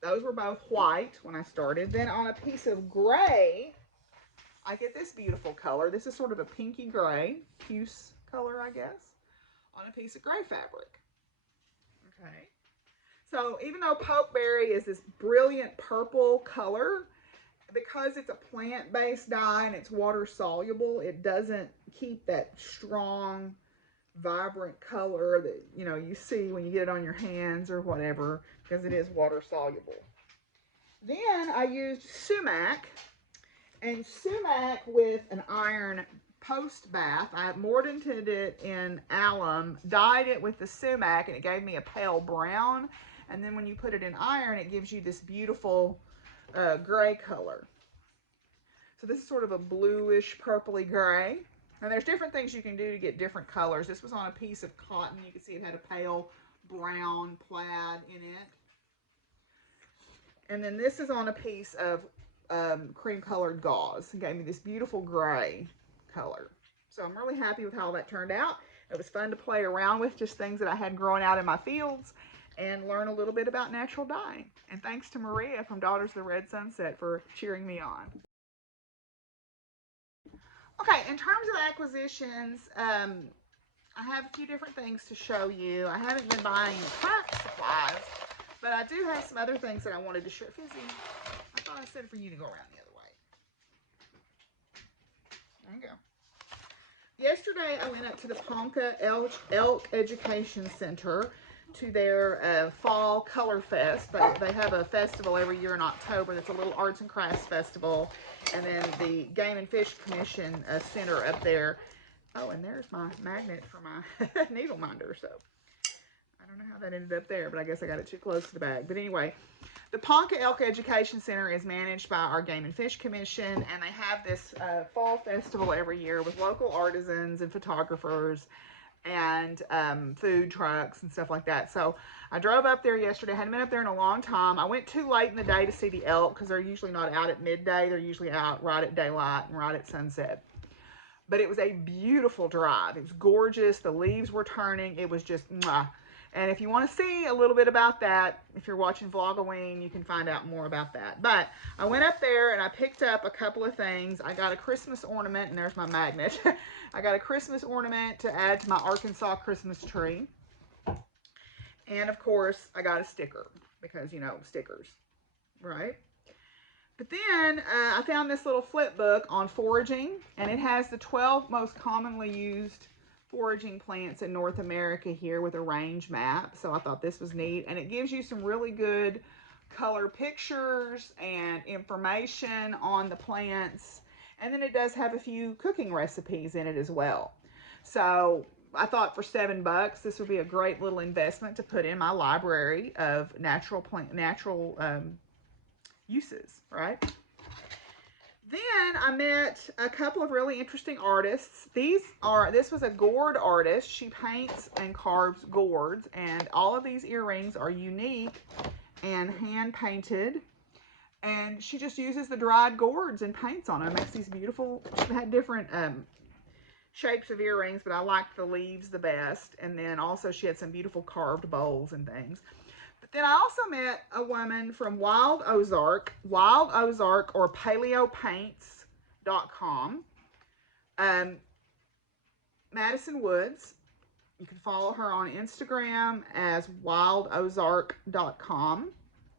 Those were both white when I started. Then on a piece of gray, I get this beautiful color. This is sort of a pinky gray, puce color, I guess, on a piece of gray fabric. Okay. So even though pokeberry is this brilliant purple color, because it's a plant-based dye and it's water soluble, it doesn't keep that strong, vibrant color that you see when you get it on your hands or whatever, because it is water soluble. Then I used sumac, and sumac with an iron post bath. I mordanted it in alum, dyed it with the sumac, and it gave me a pale brown. And then when you put it in iron, it gives you this beautiful gray color. So this is sort of a bluish purpley gray. And there's different things you can do to get different colors. This was on a piece of cotton. You can see it had a pale brown plaid in it. And then this is on a piece of cream colored gauze. It gave me this beautiful gray color. So I'm really happy with how that turned out. It was fun to play around with, just things that I had growing out in my fields, and learn a little bit about natural dyeing. And thanks to Maria from Daughters of the Red Sunset for cheering me on. Okay, in terms of acquisitions, I have a few different things to show you. I haven't been buying craft supplies, but I do have some other things that I wanted to show. Fizzy, I thought I said for you to go around the other way. There you go. Yesterday, I went up to the Ponca Elk Education Center to their fall color fest. They have a festival every year in October. That's a little arts and crafts festival. And then the Game and Fish Commission center up there. Oh, and there's my magnet for my needle minder. So I don't know how that ended up there, but I guess I got it too close to the bag. But anyway, the Ponca Elk Education Center is managed by our Game and Fish Commission, and they have this fall festival every year with local artisans and photographers and food trucks and stuff like that. So I drove up there yesterday. I hadn't been up there in a long time. I went too late in the day to see the elk because they're usually not out at midday. They're usually out right at daylight and right at sunset. But it was a beautiful drive. It was gorgeous. The leaves were turning. It was just mwah. And if you want to see a little bit about that, if you're watching Vlogoween, you can find out more about that. But I went up there and I picked up a couple of things. I got a Christmas ornament, and there's my magnet. I got a Christmas ornament to add to my Arkansas Christmas tree. And of course, I got a sticker because, stickers, right? But then I found this little flip book on foraging, and it has the 12 most commonly used foraging plants in North America here with a range map. So I thought this was neat, and it gives you some really good color pictures and information on the plants, and then it does have a few cooking recipes in it as well. So I thought for $7 this would be a great little investment to put in my library of natural uses, right? Then I met a couple of really interesting artists. This was a gourd artist. She paints and carves gourds, and all of these earrings are unique and hand painted. And she just uses the dried gourds and paints on them. Makes these beautiful. She had different shapes of earrings, but I liked the leaves the best. And then also she had some beautiful carved bowls and things. But then I also met a woman from Wild Ozark or paleopaints.com. Madison Woods. You can follow her on Instagram as wildozark.com,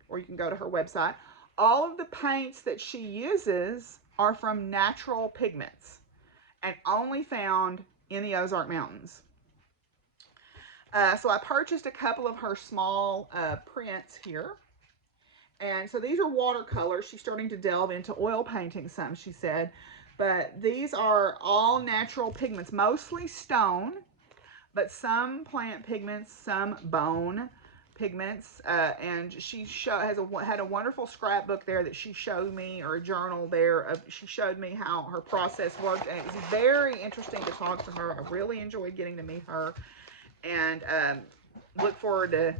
or you can go to her website. All of the paints that she uses are from natural pigments and only found in the Ozark Mountains. So I purchased a couple of her small prints here. And so these are watercolors. She's starting to delve into oil painting some, she said. But these are all natural pigments, mostly stone, but some plant pigments, some bone pigments. And she had a wonderful scrapbook there that she showed me, or a journal there. She showed me how her process worked. And it was very interesting to talk to her. I really enjoyed getting to meet her. And look forward to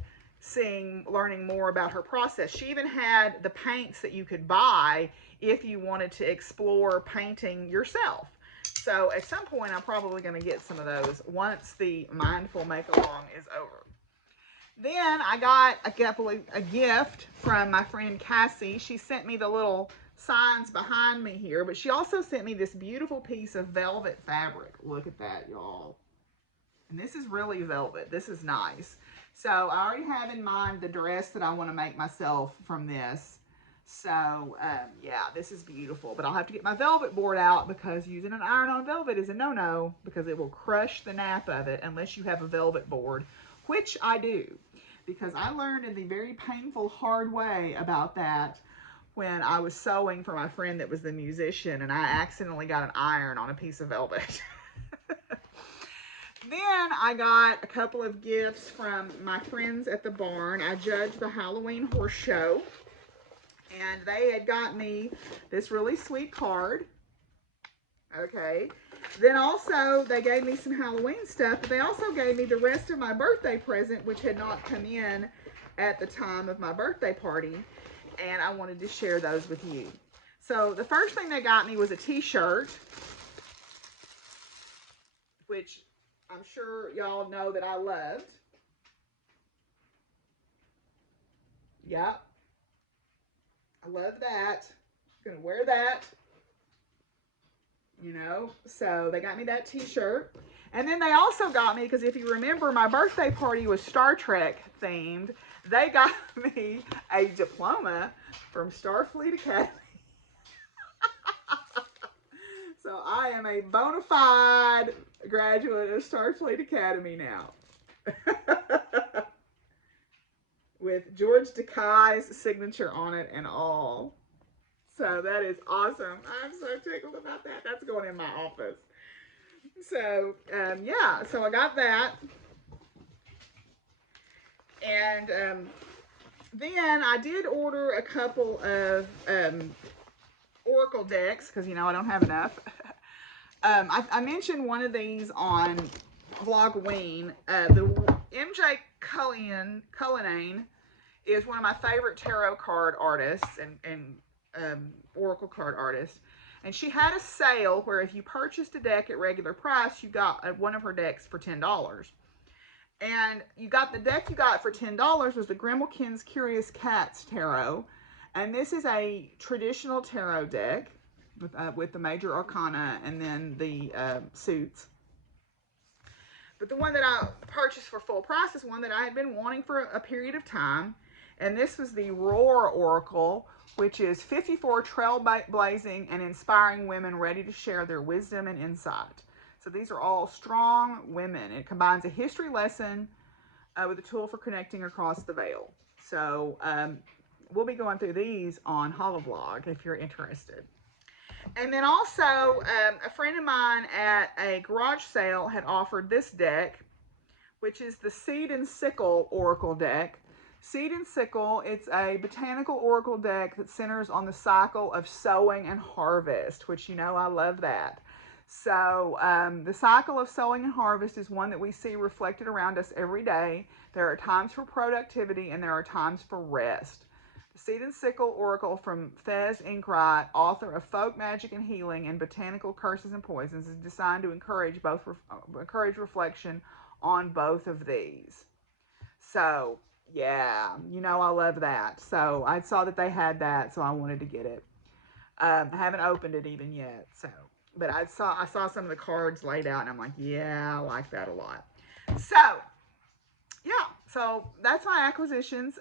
learning more about her process. She even had the paints that you could buy if you wanted to explore painting yourself. So at some point, I'm probably going to get some of those once the Mindful Makealong is over. Then I got a gift from my friend Cassie. She sent me the little signs behind me here, but she also sent me this beautiful piece of velvet fabric. Look at that, y'all. And this is really velvet. This is nice. So I already have in mind the dress that I want to make myself from this. So yeah, this is beautiful. But I'll have to get my velvet board out because using an iron-on velvet is a no-no because it will crush the nap of it unless you have a velvet board, which I do. Because I learned in the very painful, hard way about that when I was sewing for my friend that was the musician and I accidentally got an iron on a piece of velvet. Then I got a couple of gifts from my friends at the barn. I judged the Halloween horse show, and they had got me this really sweet card. Okay. Then also they gave me some Halloween stuff, but they also gave me the rest of my birthday present, which had not come in at the time of my birthday party, and I wanted to share those with you. So the first thing they got me was a t-shirt, which I'm sure y'all know that I loved. Yep. I love that. I'm gonna wear that. You know, so they got me that t-shirt. And then they also got me, because if you remember, my birthday party was Star Trek themed. They got me a diploma from Starfleet Academy. So I am a bona fide graduate of Starfleet Academy now. With George Takei's signature on it and all. So that is awesome. I'm so tickled about that. That's going in my office. So, yeah, so I got that. And then I did order a couple of Oracle decks because, you know, I don't have enough. I mentioned one of these on Vlogween. The MJ Cullinane is one of my favorite tarot card artists and Oracle card artists. And she had a sale where if you purchased a deck at regular price, you got one of her decks for $10. And you got the deck you got for $10 was the Grimalkin's Curious Cats Tarot. And this is a traditional tarot deck with the major arcana and then the suits. But the one that I purchased for full price is one that I had been wanting for a period of time. And this was the Roar Oracle, which is 54 trailblazing and inspiring women ready to share their wisdom and insight. So these are all strong women. It combines a history lesson with a tool for connecting across the veil. So we'll be going through these on Holovlog if you're interested. And then also, a friend of mine at a garage sale had offered this deck, which is the Seed and Sickle Oracle deck. Seed and Sickle, it's a botanical oracle deck that centers on the cycle of sowing and harvest, which, you know, I love that. So the cycle of sowing and harvest is one that we see reflected around us every day. There are times for productivity and there are times for rest. The Seed and Sickle Oracle from Fez Inkwright, author of Folk Magic and Healing and Botanical Curses and Poisons, is designed to encourage reflection on both of these. So yeah, you know, I love that. So I saw that they had that, so I wanted to get it. I haven't opened it even yet, so. But I saw some of the cards laid out, and I'm like, yeah, I like that a lot. So, yeah, so that's my acquisitions.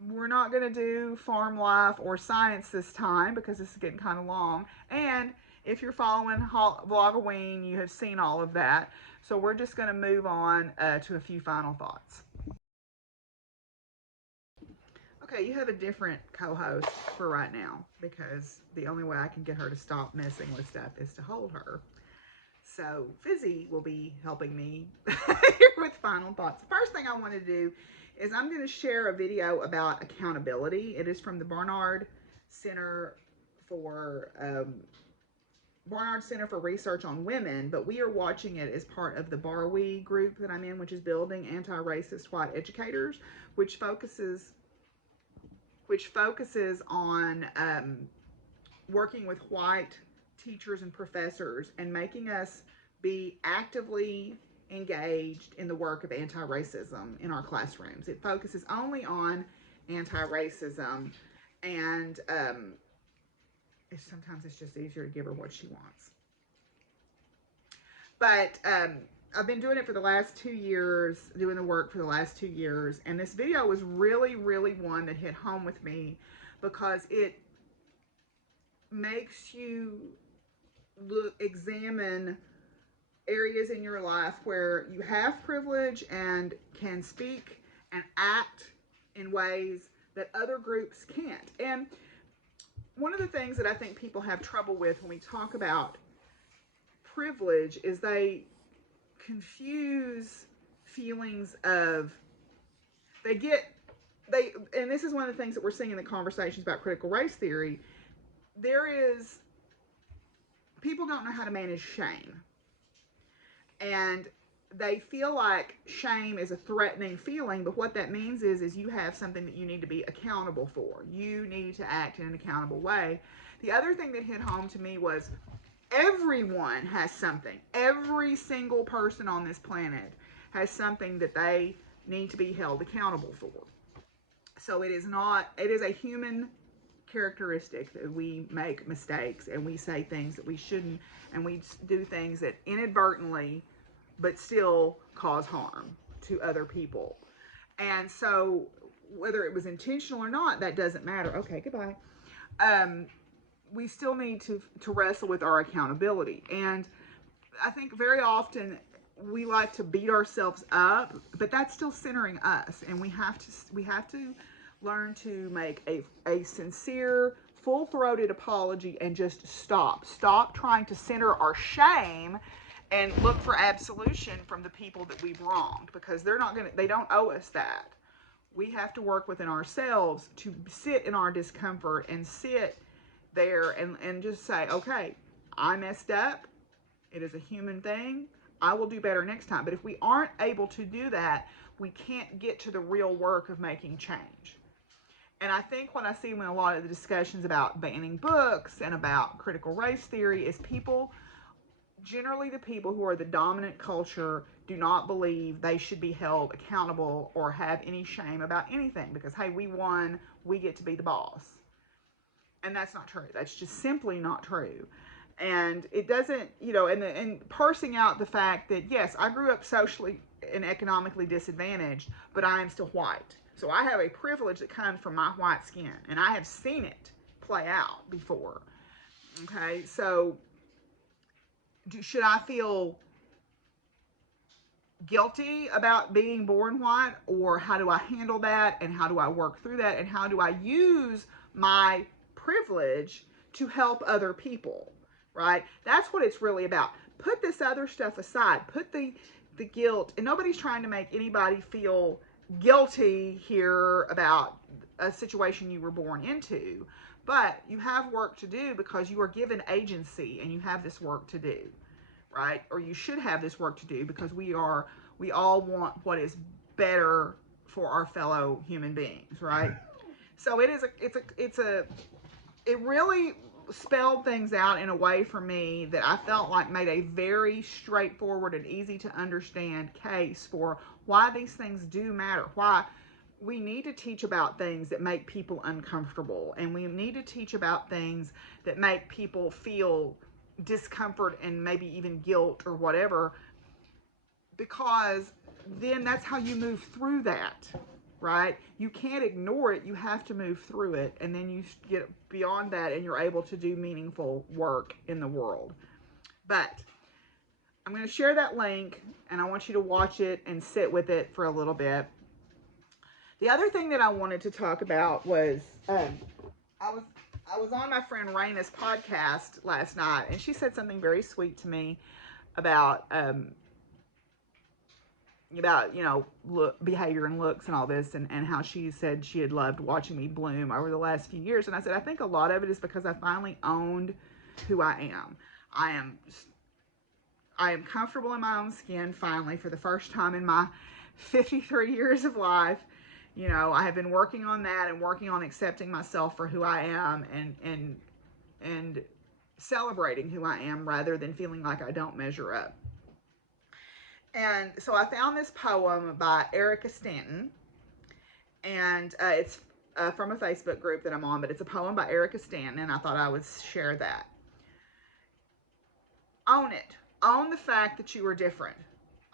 We're not going to do farm life or science this time because this is getting kind of long. And if you're following Vlogween, you have seen all of that. So we're just going to move on to a few final thoughts. Okay, you have a different co-host for right now because the only way I can get her to stop messing with stuff is to hold her. So Fizzy will be helping me here with final thoughts. The first thing I want to do is I'm going to share a video about accountability. It is from the Barnard Center for Research on Women, but we are watching it as part of the BARWE group that I'm in, which is Building Anti-Racist White Educators, which focuses on working with white teachers and professors and making us be actively engaged in the work of anti-racism in our classrooms. It focuses only on anti-racism, and sometimes it's just easier to give her what she wants. But I've been doing it for the last 2 years, doing the work for the last 2 years, and this video was really, really one that hit home with me because it makes you examine areas in your life where you have privilege and can speak and act in ways that other groups can't. And one of the things that I think people have trouble with when we talk about privilege is they confuse feelings of, and this is one of the things that we're seeing in the conversations about critical race theory. People don't know how to manage shame. And they feel like shame is a threatening feeling, but what that means is you have something that you need to be accountable for. You need to act in an accountable way. The other thing that hit home to me was everyone has something. Every single person on this planet has something that they need to be held accountable for. So it is a human characteristic that we make mistakes and we say things that we shouldn't, and we do things that inadvertently but still cause harm to other people. And so whether it was intentional or not, that doesn't matter. Okay, goodbye. We still need to wrestle with our accountability. And I think very often we like to beat ourselves up, but that's still centering us. And we have to learn to make a sincere, full-throated apology and just stop trying to center our shame and look for absolution from the people that we've wronged, because they don't owe us that. We have to work within ourselves to sit in our discomfort and sit there and just say, okay, I messed up. It is a human thing. I will do better next time. But if we aren't able to do that, we can't get to the real work of making change. And I think what I see when a lot of the discussions about banning books and about critical race theory is generally the people who are the dominant culture do not believe they should be held accountable or have any shame about anything because, hey, we won, we get to be the boss. And that's not true. That's just simply not true. And it doesn't, and parsing out the fact that, yes, I grew up socially and economically disadvantaged, but I am still white. So I have a privilege that comes from my white skin, and I have seen it play out before. Okay, so should I feel guilty about being born white, or how do I handle that, and how do I work through that, and how do I use my privilege to help other people, right? That's what it's really about. Put this other stuff aside. Put the guilt, and nobody's trying to make anybody feel guilty here about a situation you were born into, but you have work to do because you are given agency and you have this work to do, right? Or you should have this work to do because we all want what is better for our fellow human beings, right? So it really spelled things out in a way for me that I felt like made a very straightforward and easy to understand case for why these things do matter, why we need to teach about things that make people uncomfortable, and we need to teach about things that make people feel discomfort and maybe even guilt or whatever, because then that's how you move through that, right? You can't ignore it. You have to move through it, and then you get beyond that and you're able to do meaningful work in the world. But I'm going to share that link, and I want you to watch it and sit with it for a little bit. The other thing that I wanted to talk about was I was on my friend Raina's podcast last night, and she said something very sweet to me about behavior and looks and all this, and how she said she had loved watching me bloom over the last few years. And I said, I think a lot of it is because I finally owned who I am. I am comfortable in my own skin finally, for the first time in my 53 years of life. I have been working on that and working on accepting myself for who I am, and celebrating who I am rather than feeling like I don't measure up. And so I found this poem by Erica Stanton, and it's from a Facebook group that I'm on, but it's a poem by Erica Stanton, and I thought I would share that. Own it. Own the fact that you are different.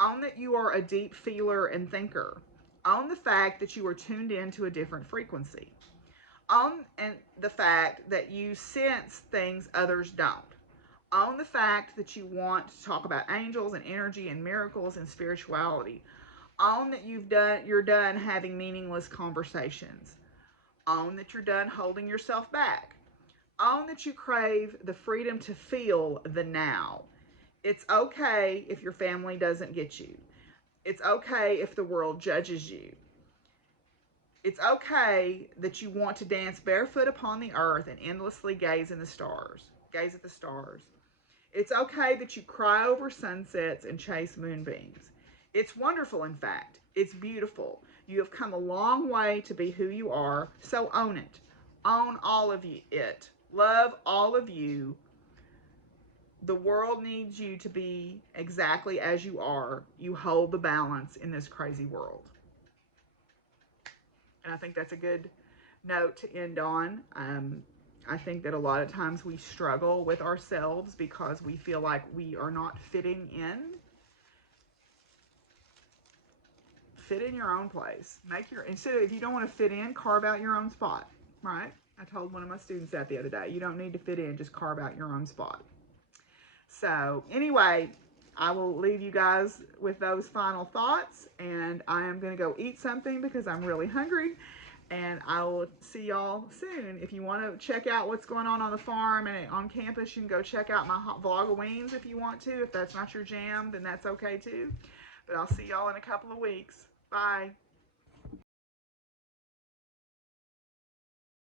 Own that you are a deep feeler and thinker. Own the fact that you are tuned into a different frequency. Own and the fact that you sense things others don't. Own the fact that you want to talk about angels and energy and miracles and spirituality. Own that you're done having meaningless conversations. Own that you're done holding yourself back. Own that you crave the freedom to feel the now. It's okay if your family doesn't get you. It's okay if the world judges you. It's okay that you want to dance barefoot upon the earth and endlessly gaze at the stars. It's okay that you cry over sunsets and chase moonbeams. It's wonderful, in fact. It's beautiful. You have come a long way to be who you are, so own it. Own all of it. Love all of you. The world needs you to be exactly as you are. You hold the balance in this crazy world. And I think that's a good note to end on. I think that a lot of times we struggle with ourselves because we feel like we are not fitting in. Fit in your own place. Instead of, if you don't want to fit in, carve out your own spot, right? I told one of my students that the other day. You don't need to fit in, just carve out your own spot. So anyway, I will leave you guys with those final thoughts, and I am going to go eat something because I'm really hungry, and I will see y'all soon. If you want to check out what's going on the farm and on campus, you can go check out my vlog of Weens if you want to. If that's not your jam, then that's okay too. But I'll see y'all in a couple of weeks. Bye.